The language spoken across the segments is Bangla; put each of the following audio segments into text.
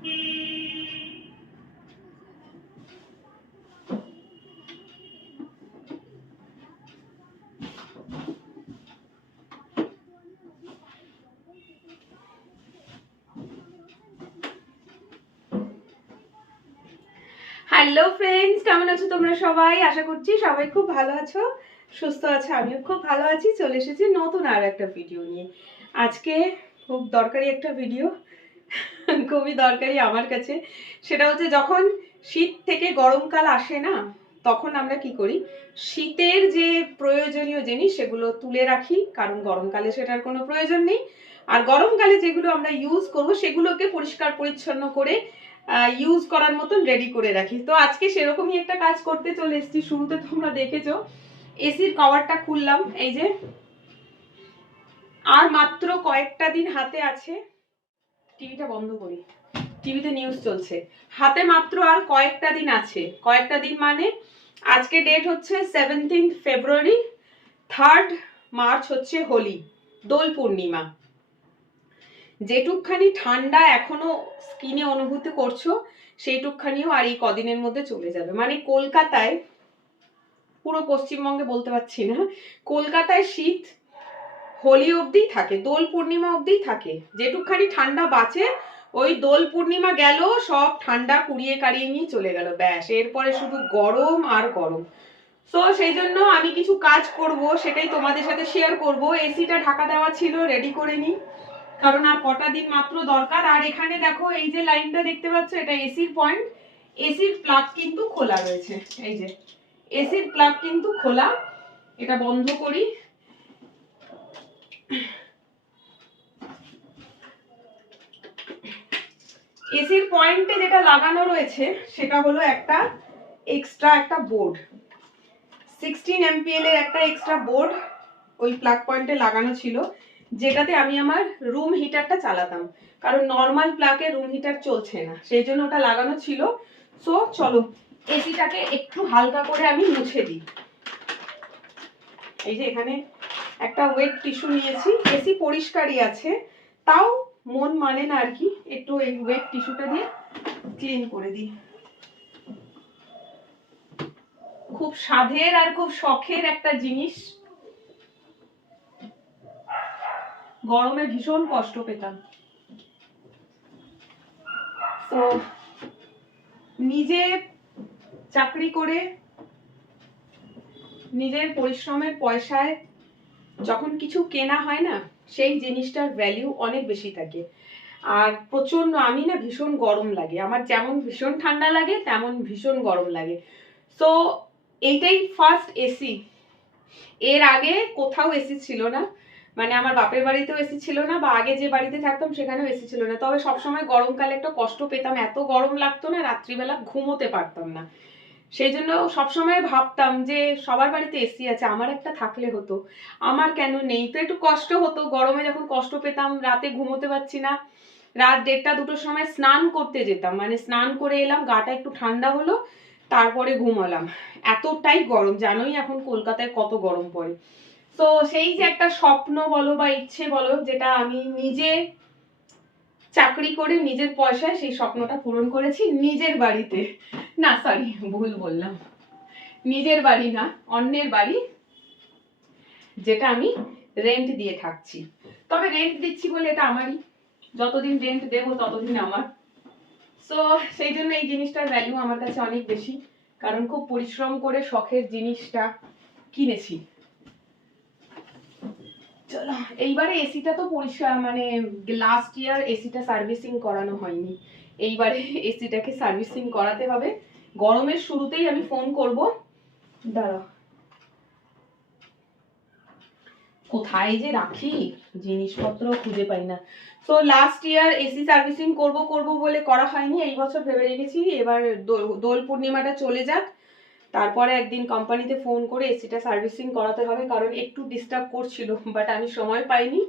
হ্যালো ফ্রেন্ডস, কেমন আছো তোমরা সবাই? আশা করছি সবাই খুব ভালো আছো, সুস্থ আছো। আমিও খুব ভালো আছি। চলে এসেছি নতুন আর একটা ভিডিও নিয়ে। আজকে খুব দরকারি একটা ভিডিও, খুবই দরকারি আমার কাছে। সেটা হচ্ছে যখন শীত থেকে গরমকাল আসে না, তখন আমরা কি করি, শীতের যে প্রয়োজনীয় জিনিস সেগুলো তুলে রাখি, কারণ গরমকালে সেটার কোনো প্রয়োজন নেই। আর গরমকালে যেগুলো আমরা ইউজ করবো সেগুলোকে পরিষ্কার পরিচ্ছন্ন করে ইউজ করার মতন রেডি করে রাখি। তো আজকে সেরকমই একটা কাজ করতে চলে এসেছি। শুরুতে তোমরা দেখেছো এসির কভারটা খুললাম, এই যে। আর মাত্র কয়েকটা দিন হাতে আছে। টিভিটা বন্ধ করি, টিভিতে নিউজ চলছে। হাতে মাত্র আর কয়েকটা দিন আছে। কয়েকটা দিন মানে আজকে ডেট হচ্ছে 17 ফেব্রুয়ারি, 3 মার্চ হচ্ছে হোলি, দোল পূর্ণিমা। যেটুকখানি ঠান্ডা এখনো স্কিনে অনুভূতি করছো সেইটুকখানিও আর এই কদিনের মধ্যে চলে যাবে। মানে কলকাতায়, পুরো পশ্চিমবঙ্গে বলতে পারছি না, কলকাতায় শীত হোলি অবধি থাকে, দোল পূর্ণিমা অবধি থাকে। যেটুকখানি ঠান্ডা বাঁচে ওই দোল পূর্ণিমা গেল, সব ঠান্ডা কুড়িয়ে কাড়িয়ে নিয়ে চলে গেল, ব্যাস। এরপরে শুধু গরম আর গরম। তো সেই জন্য আমি কিছু কাজ করব, সেটাই তোমাদের সাথে শেয়ার করব। এসিটা ঢাকা দেওয়া ছিল, রেডি করে নিই, কারণ আর কটা দিন মাত্র দরকার। আর এখানে দেখো এই যে লাইনটা দেখতে পাচ্ছ, এটা এসির পয়েন্ট। এসির প্লাগ কিন্তু খোলা রয়েছে, এই যে এসির প্লাগ কিন্তু খোলা। এটা বন্ধ করি। এসির পয়েন্টে যেটা লাগানো রয়েছে সেটা হলো একটা এক্সট্রা একটা বোর্ড, 16 এমপিএল এর একটা এক্সট্রা বোর্ড ওই প্লাগ পয়েন্টে লাগানো ছিল, যেটাতে আমি আমার রুম হিটারটা চালাতাম, কারণ নর্মাল প্লাগে রুম হিটার চলছে না, সেই জন্য ওটা লাগানো ছিল। সো চলো এসিটাকে একটু হালকা করে আমি মুছে দিই। এই যে এখানে একটা ওয়েট টিস্যু নিয়েছি, এসি পরিষ্কারই আছে, তাও মন মানে না আর কি, একটু এই ওয়েট টিস্যুটা দিয়ে ক্লিন করে দিই। খুব স্বাদের আর খুব শখের একটা জিনিস। গরমে ভীষণ কষ্ট পেতাম। তো নিজে চাকরি করে নিজের পরিশ্রমের পয়সায় যখন কিছু কেনা হয় না, সেই জিনিসটার ভ্যালু অনেক বেশি থাকে। আর প্রচন্ড, আমি না ভীষণ গরম লাগে আমার, যেমন ভীষণ ঠান্ডা লাগে তেমন ভীষণ গরম লাগে। তো এইটাই ফার্স্ট এসি। এর আগে কোথাও এসি ছিল না, মানে আমার বাপের বাড়িতেও এসি ছিল না, বা আগে যে বাড়িতে থাকতাম সেখানেও এসি ছিল না। তবে সবসময় গরমকালে একটা কষ্ট পেতাম, এত গরম লাগতো না, রাত্রিবেলা ঘুমোতে পারতাম না। সেই জন্য সবসময় ভাবতাম যে সবার বাড়িতে এসি আছে, আমার একটা থাকলে হতো, আমার কেন নেই। তো একটু কষ্ট হতো, গরমে যখন কষ্ট পেতাম, রাতে ঘুমোতে পারছি না, রাত 1টা 2টোর সময় স্নান করতে যেতাম, মানে স্নান করে এলাম, গাটা একটু ঠান্ডা হলো, তারপরে ঘুমালাম। এতটাই গরম, জানোই এখন কলকাতায় কত গরম পড়ে। তো সেই যে একটা স্বপ্ন বলো বা ইচ্ছে বলো, যেটা আমি নিজে চাকরি করে নিজের পয়সায় সেই স্বপ্নটা পূরণ করেছি নিজের বাড়িতে। না সরি, ভুল বললাম, নিজের বাড়ি না, অন্যের বাড়ি, যেটা আমি রেন্ট দিয়ে থাকছি। তবে রেন্ট দিচ্ছি বলে এটা আমারই, যতদিন রেন্ট দেবো ততদিন আমার। তো সেই জন্য এই জিনিসটার ভ্যালু আমার কাছে অনেক বেশি, কারণ খুব পরিশ্রম করে শখের জিনিসটা কিনেছি। চলো এইবারে এসিটা তো পরিষ্কার, মানে লাস্ট ইয়ার এসিটা সার্ভিসিং করানো হয়নি, এইবারে এসিটাকে সার্ভিসিং করাতে হবে। গরমের শুরুতেই আমি ফোন করব, দাঁড়াও কোথায় যে রাখি জিনিসপত্র খুঁজে পাই না। তো লাস্ট ইয়ার এসি সার্ভিসিং করব বলে করা হয়নি, এই বছর ভেবে রেখেছি এবার দোল পূর্ণিমাটা চলে যাক, তারপরে একদিন কোম্পানিতে ফোন করে এসিটা সার্ভিসিং করাতে হবে, কারণ একটু ডিস্টার্ব করছিল, বাট আমি সময় পাইনি,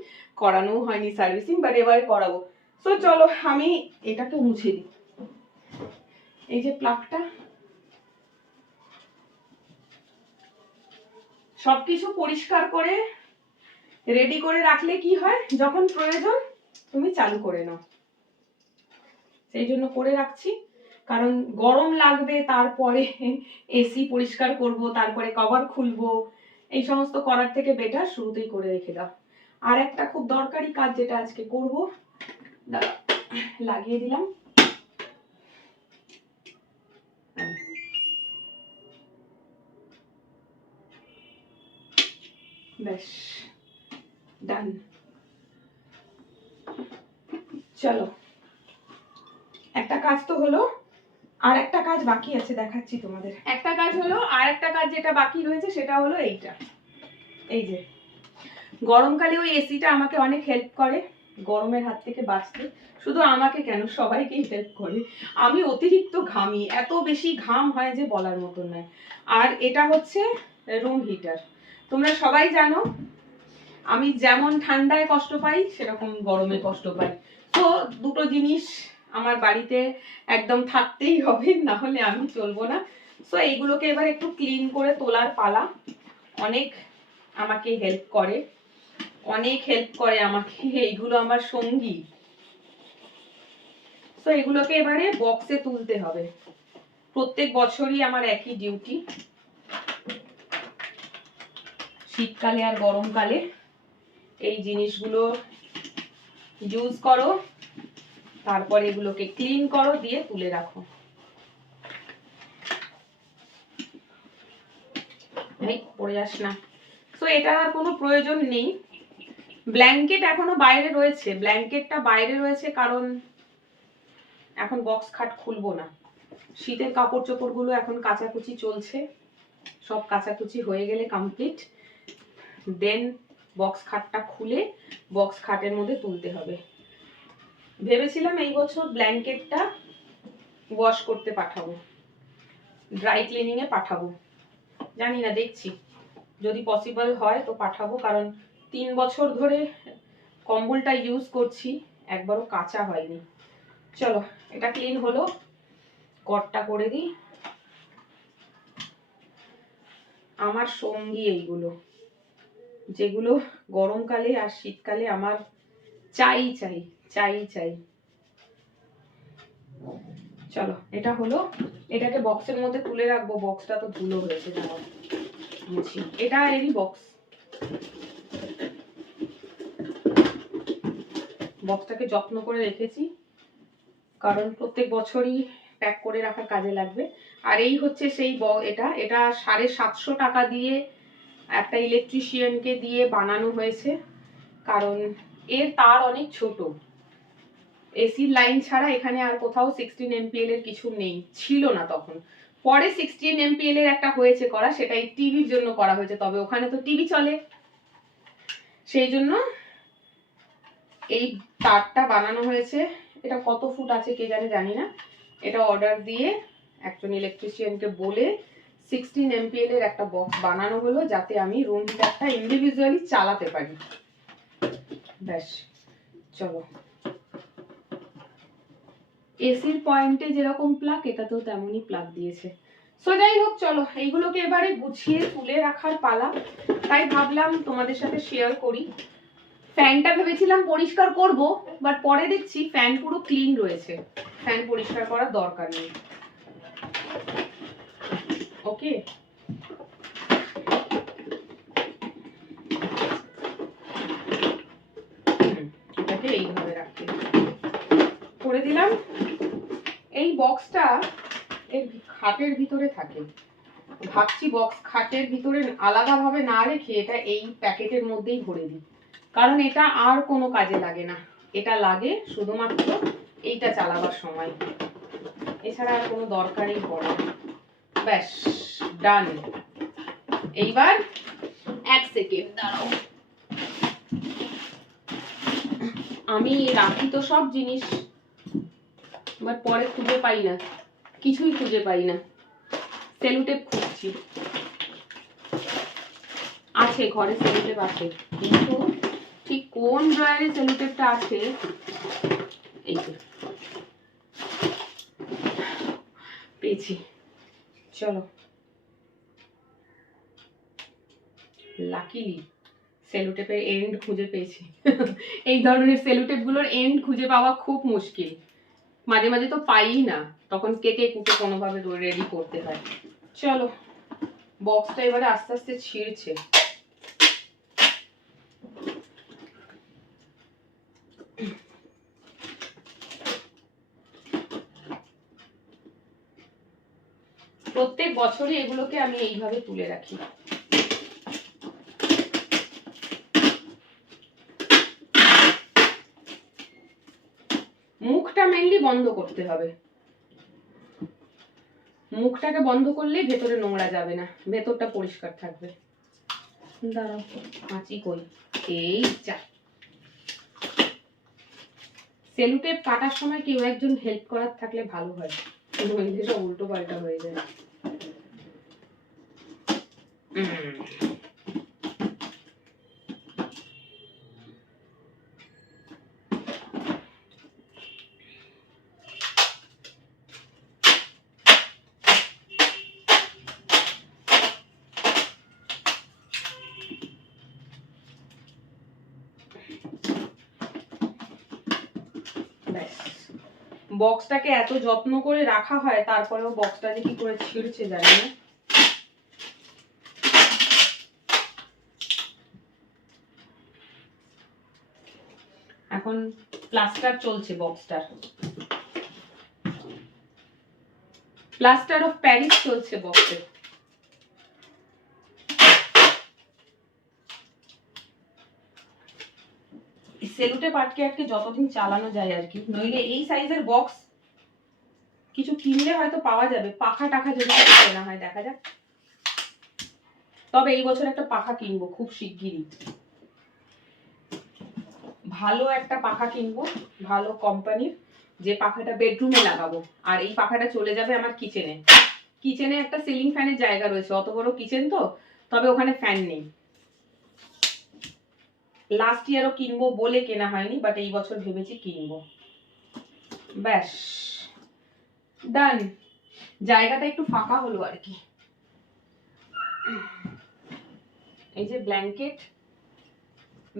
করানোও হয়নি সার্ভিসিং, বাট এবারে করাবো। তো চলো আমি এটাকে মুছে দিই, এই যে প্লাগটা। সবকিছু পরিষ্কার করে রেডি করে রাখলে কি হয়, যখন প্রয়োজন তুমি চালু করে নাও। সেই জন্য করে রাখছি, কারণ গরম লাগবে, তারপরে এসি পরিষ্কার করব, তারপরে কভার খুলবো, এই সমস্ত করার থেকে বেটার শুরুতেই করে রেখে দাও। আর একটা খুব দরকারি কাজ যেটা আজকে করব, লাগিয়ে দিলাম। ব্যাস ডান। চলো, একটা কাজ তো হলো, আর একটা কাজ বাকি আছে, দেখাচ্ছি তোমাদের। একটা কাজ হলো, আর একটা কাজ যেটা বাকি রয়েছে সেটা হলো এইটা। এই যে গরমকালে ওই এসিটা আমাকে অনেক হেল্প করে গরমের হাত থেকে বাঁচতে। শুধু আমাকে কেন, সবাইকেই হেল্প করে। আমি অতিরিক্ত ঘামি, এত বেশি ঘাম হয় যে বলার মতো নয়। আর এটা হচ্ছে রুম হিটার। তোমরা সবাই জানো আমি যেমন ঠান্ডায় কষ্ট পাই সেরকম গরমে কষ্ট পাই। তো দুটো জিনিস আমার বাড়িতে একদম থাকতেই হবে, না হলে আমি চলবো না। সো এইগুলোকে এবার একটু ক্লিন করে তোলার পালা। অনেক আমাকে হেল্প করে, অনেক হেল্প করে আমাকে, এইগুলো আমার সঙ্গী। তো এগুলোকে এবারে বক্সে তুলতে হবে। প্রত্যেক বছরই আমার একই ডিউটি, শীতকালে আর গরমকালে এই জিনিসগুলো ইউজ করো, তারপরে এগুলোকে ক্লিন করো, দিয়ে তুলে রাখো। এই পড়ে যাস না। তো এটার আর কোনো প্রয়োজন নেই। ব্ল্যাঙ্কেট এখনো বাইরে রয়েছে, ব্ল্যাঙ্কেটটা বাইরে রয়েছে কারণ এখন বক্স খাট খুলবো না। শীতের কাপড় চোপড় গুলো এখন কাচাকুচি চলছে, সব কাচাকুচি হয়ে গেলে কমপ্লিট, দেন বক্স খাটটা খুলে বক্স খাটের মধ্যে তুলতে হবে। ভেবেছিলাম এই বছর ব্ল্যাঙ্কেটটা ওয়াশ করতে পাঠাবো, ড্রাই ক্লিনিং এ পাঠাবো, জানি না, দেখছি যদি পসিবল হয় তো পাঠাবো। কারণ 3 বছর ধরে কম্বলটা ইউজ করছি, একবারও কাঁচা হয়নি। চলো এটা ক্লিন হলো, কটটা করে দিই। আমার সঙ্গী এইগুলো, যেগুলো গরমকালে আর শীতকালে আমার চাই চাই চাই চাই। চলো এটা হলো, এটাকে বক্সের মধ্যে তুলে রাখবো। বক্সটা তো ধুলো হয়েছে, দাঁড়াও মুছি। এটা এরই বক্স, বক্সটাকে যত্ন করে রেখেছি কারণ প্রত্যেক বছরই প্যাক করে রাখার কাজে লাগবে। আর এই হচ্ছে সেই এটা 750 টাকা দিয়ে একটা ইলেকট্রিশিয়ানকে দিয়ে বানানো হয়েছে, কারণ এর তার অনেক ছোট। এসির লাইন ছাড়া এখানে আর কোথাও 16 MPL এর কিছু নেই, ছিল না তখন। পরে 16 MPL এর একটা হয়েছে করা, সেটা এই টিভির জন্য করা হয়েছে, তবে ওখানে তো টিভি চলে, সেই জন্য এই তারটা বানানো হয়েছে। এটা কত ফুট আছে কে জানে, জানি না। এটা অর্ডার দিয়ে একজন ইলেকট্রিশিয়ানকে বলে 16 MPL এর একটা বক্স বানানো হলো, যাতে আমি রুম হিটারটা ইন্ডিভিজুয়ালি চালাতে পারি। ব্যাস, চলো। এসির পয়েন্টে যেরকম প্লাগ, এটাতেও তেমনই প্লাগ দিয়েছে। সো যাই হোক, চলো এইগুলোকে এবারে গুছিয়ে তুলে রাখার পালা। তাই ভাবলাম তোমাদের সাথে শেয়ার করি। ফ্যানটা ভেবেছিলাম পরিষ্কার করব, বাট পরে দেখছি ফ্যান পুরো ক্লিন রয়েছে, ফ্যান পরিষ্কার করার দরকার নেই। ওকে, এটাকে এইভাবে রাখতে করে দিলাম। এই বক্সটা এর খাটের ভিতরে থাকে, ভাবছি বক্স খাটের ভিতরে আলাদাভাবে না রেখে এটা এই প্যাকেটের মধ্যেই ভরে দিই, কারণ এটা আর কোনো কাজে লাগে না। এটা লাগে শুধুমাত্র এইটা চালাবার সময়, এছাড়া আর কোনো দরকারই পড়ে না। ব্যাস ডান। এইবার 1 সেকেন্ড দাঁড়াও, আমি রাখি তো সব জিনিস, বাট পরে খুঁজে পাই না, কিছুই খুঁজে পাই না। সেলুটেপ খুঁজছি, আছে ঘরে সেলুটেপ আছে, কিন্তু ঠিক কোন ড্রয়ারে সেলুটেপটা আছে। এই তো পেয়েছি, চলো। লাকিলি সেলুটেপের এন্ড খুঁজে পেয়েছি। এই ধরনের সেলুটেপ গুলোর এন্ড খুঁজে পাওয়া খুব মুশকিল। মাঝে মাঝে তো পাই না, তখন কেটে কুটে কোনোভাবে রেডি করতে হয়। চলো বক্সটা এবারে আস্তে আস্তে ছিঁড়ছে। প্রত্যেক বছরই এগুলোকে আমি এইভাবে তুলে রাখি। মুখটা মেইনলি বন্ধ করতে হবে, মুখটাকে বন্ধ করলেই ভেতরে নোংরা যাবে না, ভেতরটা পরিষ্কার থাকবে। দাঁড়াও কাঁচি কই, এই যা। সেলুটেপ কাটার সময় কেউ একজন হেল্প করার থাকলে ভালো হয়, নইলে সব উল্টো পাল্টা হয়ে যায়। বক্সটাকে এত যত্ন করে রাখা হয়, তারপরেও বক্সটা যে কি করে ছিঁড়ছে জানি না। এখন প্লাস্টার চলছে বক্সটার, প্লাস্টার অফ প্যারিস চলছে বক্সে। সেলুটেপ আটকে আটকে যতদিন চালানো যায় আর কি, নইলে এই সাইজের বক্স কিছু কিনলে হয়তো পাওয়া যাবে, পাখা টাখা যদি কেনা হয় দেখা যাক। তবে এই বছর একটা পাখা কিনবো খুব শিগগিরই, ভালো একটা পাখা কিনবো, ভালো কোম্পানির, যে পাখাটা বেডরুমে লাগাবো। আর এই পাখাটা চলে যাবে আমার কিচেনে। কিচেনে একটা সিলিং ফ্যানের জায়গা রয়েছে, অত বড় কিচেন তো, তবে ওখানে ফ্যান নেই। লাস্ট ইয়ারও কিনবো বলে কেনা হয়নি, বাট এই বছর ভেবেছি কিনবো। ব্যাস ডান, জায়গাটা একটু ফাঁকা হলো আর কি। এই যে ব্ল্যাঙ্কেট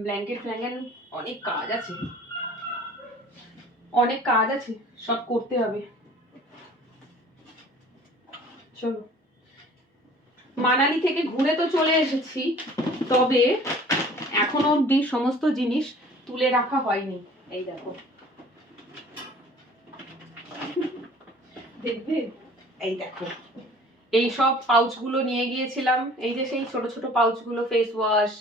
ফ্ল্যাঙ্কেট অনেক কাজ আছে, অনেক কাজ আছে, সব করতে হবে। চলো, মানালি থেকে ঘুরে তো চলে এসেছি, তবে এখনো অব্দি সমস্ত জিনিস তুলে রাখা হয়নি। এই দেখো, দেখবে, এই দেখো, এই সব পাউচগুলো নিয়ে গিয়েছিলাম। এই যে সেই ছোট ছোট পাউচগুলো, face wash,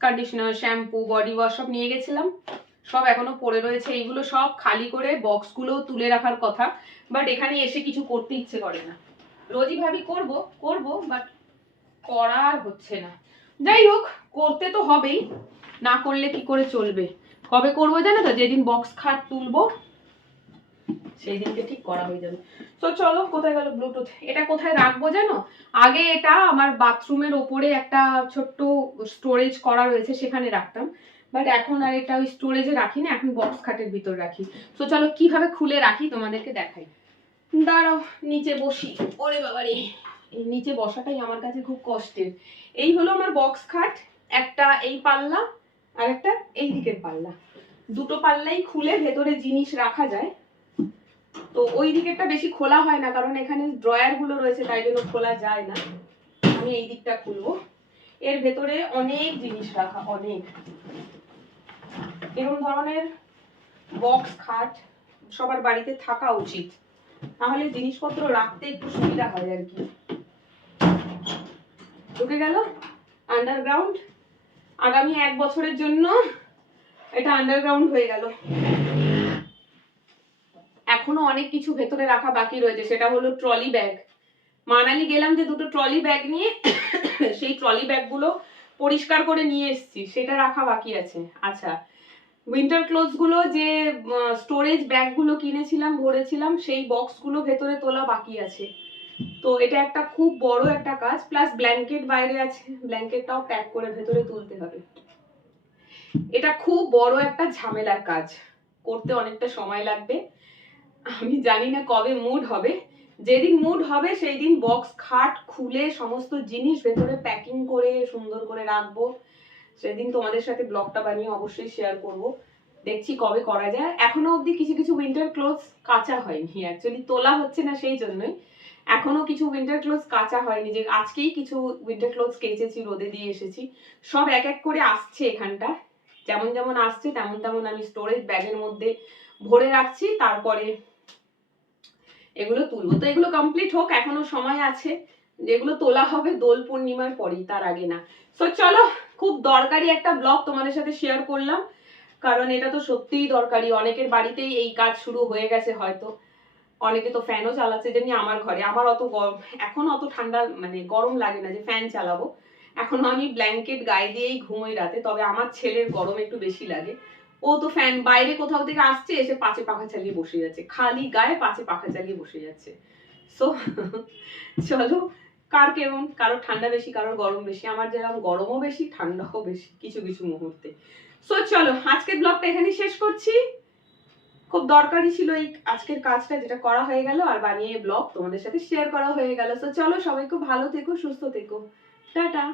conditioner, shampoo, body wash সব নিয়ে গেছিলাম, সব এখনো পড়ে রয়েছে। এইগুলো সব খালি করে বক্সগুলো তুলে রাখার কথা, বাট এখানে এসে কিছু করতে ইচ্ছে করে না। রোজই ভাবি করব করব, বাট করার হচ্ছে না। যাই হোক, করতে তো হবেই, না করলে কি করে চলবে। কবে করবো জানো তো, যেদিন বক্স খাট তুলবো সেই দিনকে ঠিক করা হয়ে যাবে। তো চলো, কোথায় গেল ব্লুটুথ, এটা কোথায় রাখবো জানো? আগে এটা আমার বাথরুমের ওপরে একটা ছোট্ট স্টোরেজ করা রয়েছে, সেখানে রাখতাম, বাট এখন আর এটা ওই স্টোরেজে রাখি না, এখন বক্স খাটের ভিতর রাখি। তো চলো কিভাবে খুলে রাখি তোমাদেরকে দেখাই। দাঁড়াও নিচে বসি, ওরে বাবারে, এই নিচে বসাটাই আমার কাছে খুব কষ্টের। এই হলো আমার বক্স খাট, একটা এই পাল্লা আর একটা এই দিকের পাল্লা, দুটো পাল্লাই খুলে ভেতরে জিনিস রাখা যায়। তো ওই দিকেরটা বেশি খোলা হয় না, কারণ এখানে ড্রয়ার গুলো রয়েছে, তাই জন্য খোলা যায় না। আমি এই দিকটা খুলবো, এর ভেতরে অনেক জিনিস রাখা, অনেক। এরকম ধরনের বক্স খাট সবার বাড়িতে থাকা উচিত, তাহলে জিনিসপত্র রাখতে একটু সুবিধা হয় আর কি। ঢুকে গেল আন্ডারগ্রাউন্ড, আগামী 1 বছরের জন্য এটা আন্ডারগ্রাউন্ড হয়ে গেল। এখনো অনেক কিছু ভেতরে রাখা বাকি রয়েছে, সেটা হলো ট্রলি ব্যাগ। মানালি গেলাম যে দুটো ট্রলি ব্যাগ নিয়ে, সেই ট্রলি ব্যাগগুলো পরিষ্কার করে নিয়ে এসেছি, সেটা রাখা বাকি আছে। আচ্ছা, উইন্টার ক্লোথস গুলো যে স্টোরেজ ব্যাগগুলো কিনেছিলাম, ভরেছিলাম, সেই বক্সগুলো ভেতরে তোলা বাকি আছে। তো এটা একটা খুব বড় একটা কাজ, প্লাস ব্ল্যাঙ্কেট বাইরে আছে, ব্ল্যাঙ্কেটটাও প্যাক করে ভেতরে তুলতে হবে। এটা খুব বড় একটা ঝামেলার কাজ, করতে অনেকটা সময় লাগবে। আমি জানি না কবে মুড হবে, যেদিন মুড হবে সেই দিন বক্স খাট খুলে সমস্ত জিনিস ভেতরে প্যাকিং করে সুন্দর করে রাখবো। সেদিন তোমাদের সাথে ব্লগটা বানিয়ে অবশ্যই শেয়ার করব, দেখছি কবে করা যায়। এখনো অবধি কিছু কিছু উইন্টার ক্লোথস কাঁচা হয়নি, অ্যাকচুয়ালি তোলা হচ্ছে না সেই জন্যই। এখনো কিছু উইন্টার ক্লোথস কাঁচা হয়নি, যে আজকেই কিছু উইন্টার ক্লোথস কেচেছি, রোদে দিয়ে এসেছি। সব এক এক করে আসছে এখানটা, যেমন যেমন আসছে তেমন তেমন আমি স্টোরেজ ব্যাগের মধ্যে ভরে রাখছি, তারপরে এগুলো তুলবো। তো এগুলো কমপ্লিট হোক, এখনো সময় আছে, যেগুলো তোলা হবে দোল পূর্ণিমার পরেই, তার আগে না। সো চলো, খুব দরকারি একটা ব্লগ তোমাদের সাথে শেয়ার করলাম, কারণ এটা তো সত্যিই দরকারি। অনেকের বাড়িতেই এই কাজ শুরু হয়ে গেছে হয়তো, অনেকে তো ফ্যানও চালাচ্ছে। যেমনি আমার ঘরে, আমার অত এখন অত ঠান্ডা মানে গরম লাগে না যে ফ্যান চালাবো, এখনো আমি ব্ল্যাঙ্কেট গায়ে দিয়েই ঘুমোই রাতে। তবে আমার ছেলের গরম একটু বেশি লাগে, ও তো ফ্যান বাইরে কোথাও থেকে আসছে, এসে পাঁচে পাখা চালিয়ে বসে যাচ্ছে, খালি গায়ে পাঁচে পাখা চালিয়ে বসে যাচ্ছে। সো চলো, কার কেমন, কারো ঠান্ডা বেশি, কারোর গরম বেশি। আমার যেরকম গরমও বেশি, ঠান্ডাও বেশি কিছু কিছু মুহূর্তে। সো চলো, আজকের ব্লগটা এখানেই শেষ করছি। খুব দরকারি ছিল এই আজকের কাজটা, যেটা করা হয়ে গেল, আর বানিয়ে ব্লগ তোমাদের সাথে শেয়ার করা হয়ে গেল। সো চলো, সবাই খুব ভালো থেকো, সুস্থ থেকো, টাটা।